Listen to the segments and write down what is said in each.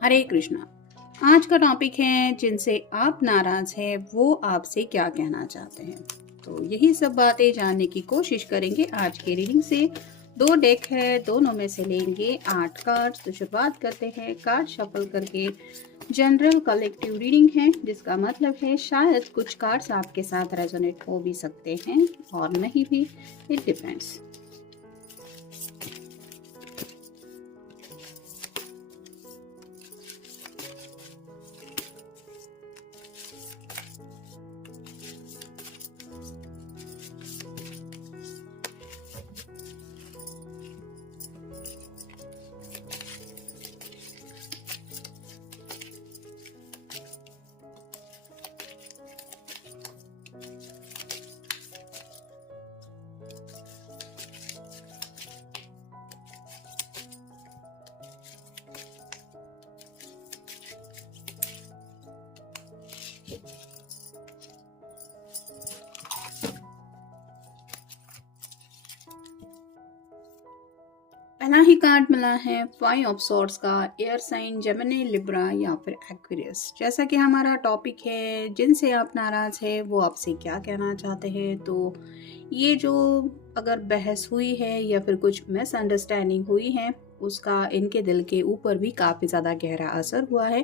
हरे कृष्णा। आज का टॉपिक है जिनसे आप नाराज हैं वो आपसे क्या कहना चाहते हैं। तो यही सब बातें जानने की कोशिश करेंगे आज के रीडिंग से। दो डेक है, दोनों में से लेंगे 8 कार्ड्स। तो शुरुआत करते हैं कार्ड शफल करके। जनरल कलेक्टिव रीडिंग है, जिसका मतलब है शायद कुछ कार्ड्स आपके साथ रेजोनेट हो भी सकते हैं और नहीं भी, इट डिपेंड्स। पहला ही कार्ड मिला है 5 ऑफ सॉर्ड्स का। एयर साइन जेमिनी, लिब्रा या फिर एक्वेरियस। जैसा कि हमारा टॉपिक है जिनसे आप नाराज है वो आपसे क्या कहना चाहते हैं। तो ये जो अगर बहस हुई है या फिर कुछ मिसअंडरस्टैंडिंग हुई है, उसका इनके दिल के ऊपर भी काफ़ी ज़्यादा गहरा असर हुआ है।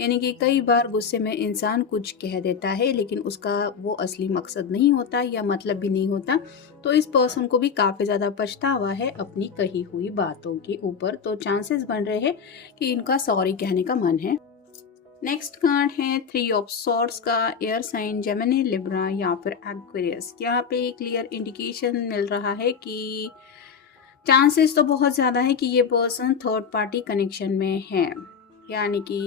यानी कि कई बार गुस्से में इंसान कुछ कह देता है लेकिन उसका वो असली मकसद नहीं होता या मतलब भी नहीं होता। तो इस पर्सन को भी काफ़ी ज़्यादा पछतावा है अपनी कही हुई बातों के ऊपर। तो चांसेस बन रहे हैं कि इनका सॉरी कहने का मन है। नेक्स्ट कार्ड है 3 ऑफ सॉर्ड्स का। एयर साइन जेमिनी, लिब्रा या फिर एक्वेरियस। यहाँ पे क्लियर इंडिकेशन मिल रहा है कि चांसेस तो बहुत ज़्यादा है कि ये पर्सन थर्ड पार्टी कनेक्शन में है। यानी कि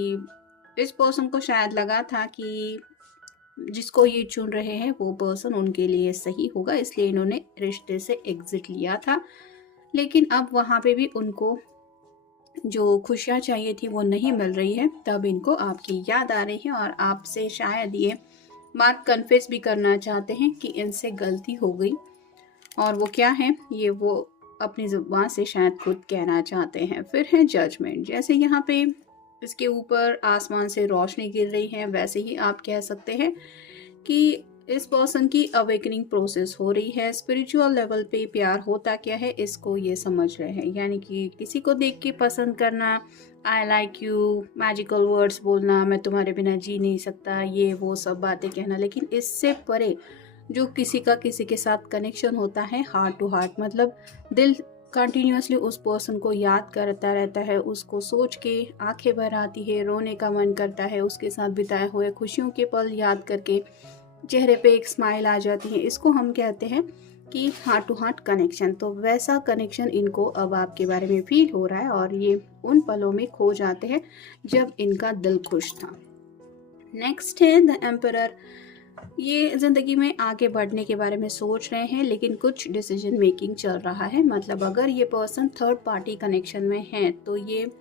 इस पर्सन को शायद लगा था कि जिसको ये चुन रहे हैं वो पर्सन उनके लिए सही होगा, इसलिए इन्होंने रिश्ते से एग्जिट लिया था। लेकिन अब वहाँ पे भी उनको जो खुशियाँ चाहिए थी वो नहीं मिल रही है। तब इनको आपकी याद आ रही है और आपसे शायद ये बात कन्फेस भी करना चाहते हैं कि इनसे गलती हो गई। और वो क्या है ये वो अपनी जुबान से शायद खुद कहना चाहते हैं। फिर है जजमेंट। जैसे यहाँ पे इसके ऊपर आसमान से रोशनी गिर रही है, वैसे ही आप कह सकते हैं कि इस पर्सन की अवेकनिंग प्रोसेस हो रही है। स्पिरिचुअल लेवल पे प्यार होता क्या है इसको ये समझ रहे हैं। यानी कि किसी को देख के पसंद करना, I like you, magical words बोलना, मैं तुम्हारे बिना जी नहीं सकता, ये वो सब बातें कहना। लेकिन इससे परे जो किसी का किसी के साथ कनेक्शन होता है हार्ट टू हार्ट, मतलब दिल कंटिन्यूअसली उस पर्सन को याद करता रहता है, उसको सोच के आंखें भर आती है, रोने का मन करता है, उसके साथ बिताए हुए खुशियों के पल याद करके चेहरे पे एक स्माइल आ जाती है। इसको हम कहते हैं कि हार्ट टू हार्ट कनेक्शन। तो वैसा कनेक्शन इनको अब आपके बारे में फील हो रहा है और ये उन पलों में खो जाते हैं जब इनका दिल खुश था। नेक्स्ट है द एम्परर। ये जिंदगी में आगे बढ़ने के बारे में सोच रहे हैं लेकिन कुछ डिसीजन मेकिंग चल रहा है। मतलब अगर ये पर्सन थर्ड पार्टी कनेक्शन में है तो ये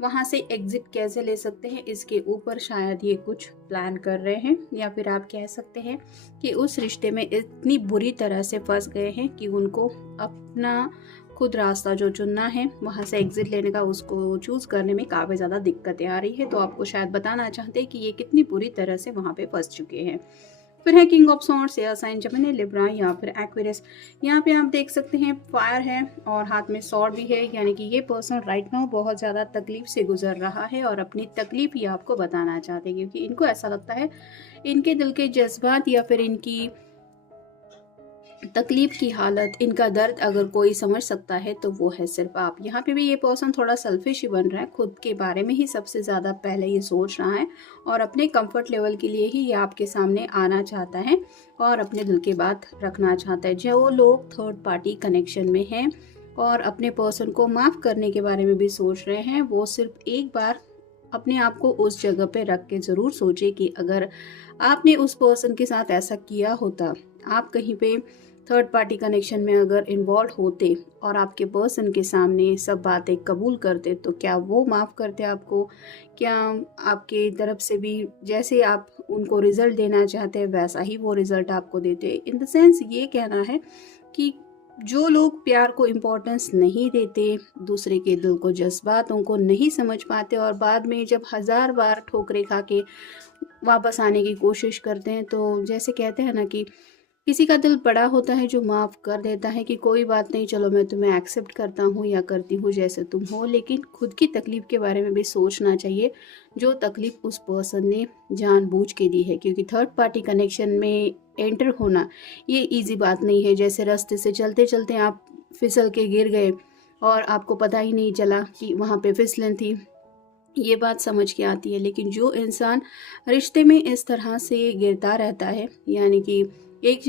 वहाँ से एग्जिट कैसे ले सकते हैं, इसके ऊपर शायद ये कुछ प्लान कर रहे हैं। या फिर आप कह सकते हैं कि उस रिश्ते में इतनी बुरी तरह से फंस गए हैं कि उनको अपना खुद रास्ता जो चुनना है वहाँ से एग्जिट लेने का, उसको चूज़ करने में काफ़ी ज़्यादा दिक्कतें आ रही है। तो आपको शायद बताना चाहते हैं कि ये कितनी बुरी तरह से वहाँ पे फंस चुके हैं। फिर है king of swords, air sign Gemini, Libra या फिर एक्वेरियस। यहाँ पे आप देख सकते हैं फायर है और हाथ में सॉर्ड भी है। यानी कि ये पर्सन राइट नाउ बहुत ज़्यादा तकलीफ से गुजर रहा है और अपनी तकलीफ ही आपको बताना चाहते हैं, क्योंकि इनको ऐसा लगता है इनके दिल के जज्बात या फिर इनकी तकलीफ की हालत, इनका दर्द अगर कोई समझ सकता है तो वो है सिर्फ आप। यहाँ पे भी ये पर्सन थोड़ा सेल्फिश ही बन रहा है, खुद के बारे में ही सबसे ज़्यादा पहले ये सोच रहा है और अपने कंफर्ट लेवल के लिए ही ये आपके सामने आना चाहता है और अपने दिल की बात रखना चाहता है। जो लोग थर्ड पार्टी कनेक्शन में हैं और अपने पर्सन को माफ़ करने के बारे में भी सोच रहे हैं, वो सिर्फ एक बार अपने आप को उस जगह पे रख के ज़रूर सोचे कि अगर आपने उस पर्सन के साथ ऐसा किया होता, आप कहीं पे थर्ड पार्टी कनेक्शन में अगर इन्वॉल्व होते और आपके पर्सन के सामने सब बातें कबूल करते, तो क्या वो माफ़ करते आपको? क्या आपके तरफ से भी जैसे आप उनको रिज़ल्ट देना चाहते हैं वैसा ही वो रिज़ल्ट आपको देते? इन द सेंस ये कहना है कि जो लोग प्यार को इम्पोर्टेंस नहीं देते, दूसरे के दिल को, जज्बातों को नहीं समझ पाते और बाद में जब हज़ार बार ठोकरें खा के वापस आने की कोशिश करते हैं, तो जैसे कहते हैं ना कि किसी का दिल बड़ा होता है जो माफ़ कर देता है कि कोई बात नहीं, चलो मैं तुम्हें एक्सेप्ट करता हूँ या करती हूँ जैसे तुम हो, लेकिन खुद की तकलीफ़ के बारे में भी सोचना चाहिए, जो तकलीफ़ उस पर्सन ने जानबूझ के दी है। क्योंकि थर्ड पार्टी कनेक्शन में एंटर होना ये ईज़ी बात नहीं है। जैसे रास्ते से चलते-चलते आप फिसल के गिर गए और आपको पता ही नहीं चला कि वहाँ पे फिसलन थी, ये बात समझ के आती है। लेकिन जो इंसान रिश्ते में इस तरह से गिरता रहता है, यानी कि एक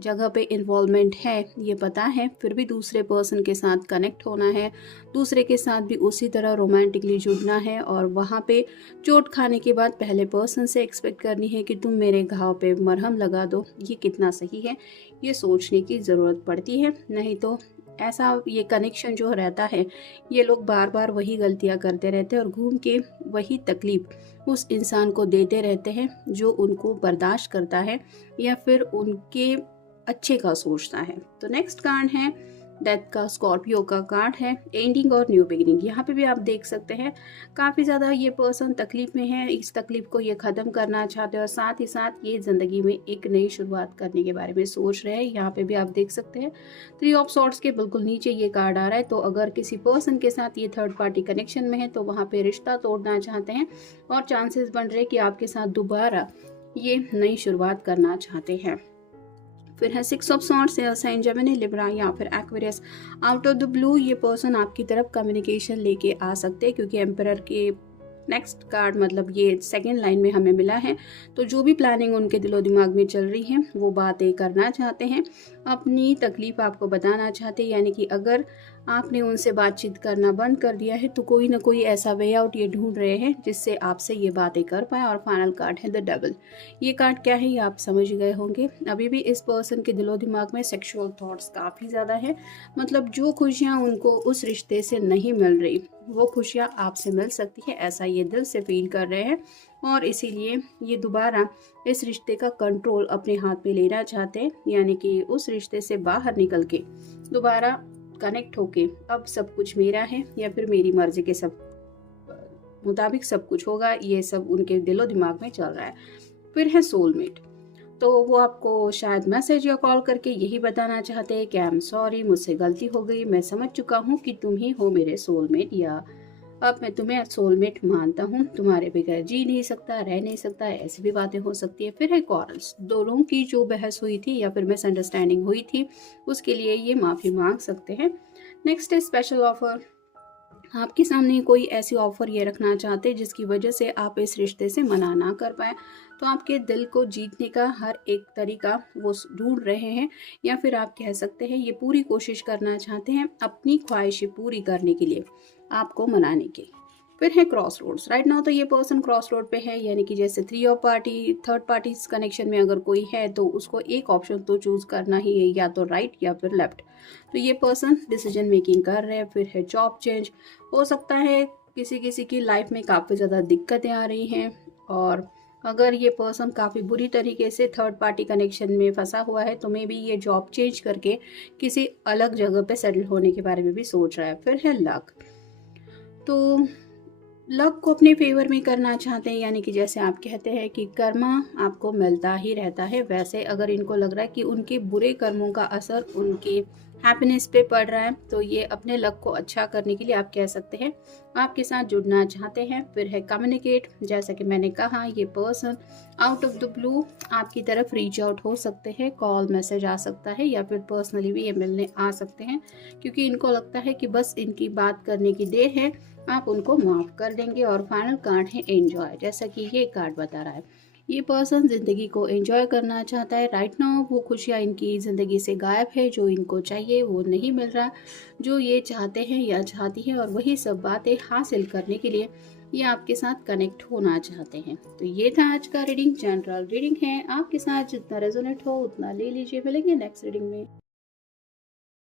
जगह पे इन्वॉल्वमेंट है, ये पता है, फिर भी दूसरे पर्सन के साथ कनेक्ट होना है, दूसरे के साथ भी उसी तरह रोमांटिकली जुड़ना है और वहाँ पे चोट खाने के बाद पहले पर्सन से एक्सपेक्ट करनी है कि तुम मेरे घाव पे मरहम लगा दो, ये कितना सही है, ये सोचने की ज़रूरत पड़ती है। नहीं तो ऐसा ये कनेक्शन जो रहता है, ये लोग बार बार वही गलतियां करते रहते हैं और घूम के वही तकलीफ उस इंसान को देते रहते हैं जो उनको बर्दाश्त करता है या फिर उनके अच्छे का सोचता है। तो नेक्स्ट कार्ड है डेथ का, स्कॉर्पियो का कार्ड है, एंडिंग और न्यू बिगिनिंग। यहाँ पे भी आप देख सकते हैं काफ़ी ज़्यादा ये पर्सन तकलीफ में है, इस तकलीफ को ये ख़त्म करना चाहते हैं और साथ ही साथ ये ज़िंदगी में एक नई शुरुआत करने के बारे में सोच रहे हैं। यहाँ पे भी आप देख सकते हैं 3 ऑफ सॉर्ड्स के बिल्कुल नीचे ये कार्ड आ रहा है। तो अगर किसी पर्सन के साथ ये थर्ड पार्टी कनेक्शन में है तो वहाँ पे रिश्ता तोड़ना चाहते हैं और चांसेस बन रहे हैं कि आपके साथ दोबारा ये नई शुरुआत करना चाहते हैं। फिर है 6 of swords, sign Gemini, Libra या फिर Aquarius. Out of the blue ये पर्सन आपकी तरफ कम्युनिकेशन लेके आ सकते हैं, क्योंकि एम्परर के नेक्स्ट कार्ड मतलब ये सेकेंड लाइन में हमें मिला है। तो जो भी प्लानिंग उनके दिलो दिमाग में चल रही है वो बातें करना चाहते हैं, अपनी तकलीफ आपको बताना चाहते हैं। यानी कि अगर आपने उनसे बातचीत करना बंद कर दिया है तो कोई ना कोई ऐसा वे आउट ये ढूंढ रहे हैं जिससे आपसे ये बातें कर पाए। और फाइनल कार्ड है द डबल। ये कार्ड क्या है ये आप समझ गए होंगे। अभी भी इस पर्सन के दिलो दिमाग में सेक्सुअल थॉट्स काफ़ी ज़्यादा है, मतलब जो खुशियाँ उनको उस रिश्ते से नहीं मिल रही वो खुशियाँ आपसे मिल सकती है, ऐसा ये दिल से फील कर रहे हैं। और इसीलिए ये दोबारा इस रिश्ते का कंट्रोल अपने हाथ में लेना चाहते हैं, यानी कि उस रिश्ते से बाहर निकल के दोबारा कनेक्ट होके अब सब कुछ मेरा है या फिर मेरी मर्जी के सब मुताबिक सब कुछ होगा, ये सब उनके दिलो दिमाग में चल रहा है। फिर है सोलमेट। तो वो आपको शायद मैसेज या कॉल करके यही बताना चाहते हैं कि आई एम सॉरी, मुझसे गलती हो गई, मैं समझ चुका हूँ कि तुम ही हो मेरे सोलमेट, या अब मैं तुम्हें सोलमेट मानता हूँ, तुम्हारे बगैर जी नहीं सकता, रह नहीं सकता, ऐसी भी बातें हो सकती है। फिर है कॉरल्स। दोनों की जो बहस हुई थी या फिर मिसअंडरस्टैंडिंग हुई थी उसके लिए ये माफ़ी मांग सकते हैं। नेक्स्ट है स्पेशल ऑफर। आपके सामने कोई ऐसी ऑफर ये रखना चाहते हैं जिसकी वजह से आप इस रिश्ते से मना ना कर पाए, तो आपके दिल को जीतने का हर एक तरीका वो ढूंढ रहे हैं, या फिर आप कह सकते हैं ये पूरी कोशिश करना चाहते हैं अपनी ख्वाहिशें पूरी करने के लिए, आपको मनाने के। फिर है क्रॉस रोड्स। राइट नाउ तो ये पर्सन क्रॉस रोड पे है, यानी कि जैसे थर्ड पार्टी कनेक्शन में अगर कोई है तो उसको एक ऑप्शन तो चूज करना ही है, या तो राइट या फिर लेफ्ट। तो ये पर्सन डिसीजन मेकिंग कर रहे हैं। फिर है जॉब चेंज। हो सकता है किसी किसी की लाइफ में काफ़ी ज़्यादा दिक्कतें आ रही हैं, और अगर ये पर्सन काफ़ी बुरी तरीके से थर्ड पार्टी कनेक्शन में फंसा हुआ है तो मे बी ये जॉब चेंज करके किसी अलग जगह पे सेटल होने के बारे में भी सोच रहा है। फिर है लक। तो लक को अपने फेवर में करना चाहते हैं, यानी कि जैसे आप कहते हैं कि कर्मा आपको मिलता ही रहता है, वैसे अगर इनको लग रहा है कि उनके बुरे कर्मों का असर उनके हैप्पीनेस पे पड़ रहा है तो ये अपने लक को अच्छा करने के लिए आप कह सकते हैं आपके साथ जुड़ना चाहते हैं। फिर है कम्युनिकेट। जैसा कि मैंने कहा ये person out of the blue आपकी तरफ रीच आउट हो सकते हैं, कॉल मैसेज आ सकता है या फिर पर्सनली भी ये मिलने आ सकते हैं, क्योंकि इनको लगता है कि बस इनकी बात करने की देर है, आप उनको माफ़ कर देंगे। और फाइनल कार्ड है एंजॉय। जैसा कि ये कार्ड बता रहा है ये पर्सन ज़िंदगी को एंजॉय करना चाहता है। राइट नाउ वो खुशियाँ इनकी ज़िंदगी से गायब है, जो इनको चाहिए वो नहीं मिल रहा, जो ये चाहते हैं या चाहती है, और वही सब बातें हासिल करने के लिए ये आपके साथ कनेक्ट होना चाहते हैं। तो ये था आज का रीडिंग, जनरल रीडिंग है, आपके साथ जितना रेजोनेट हो उतना ले लीजिए। मिलेंगे नेक्स्ट रीडिंग में।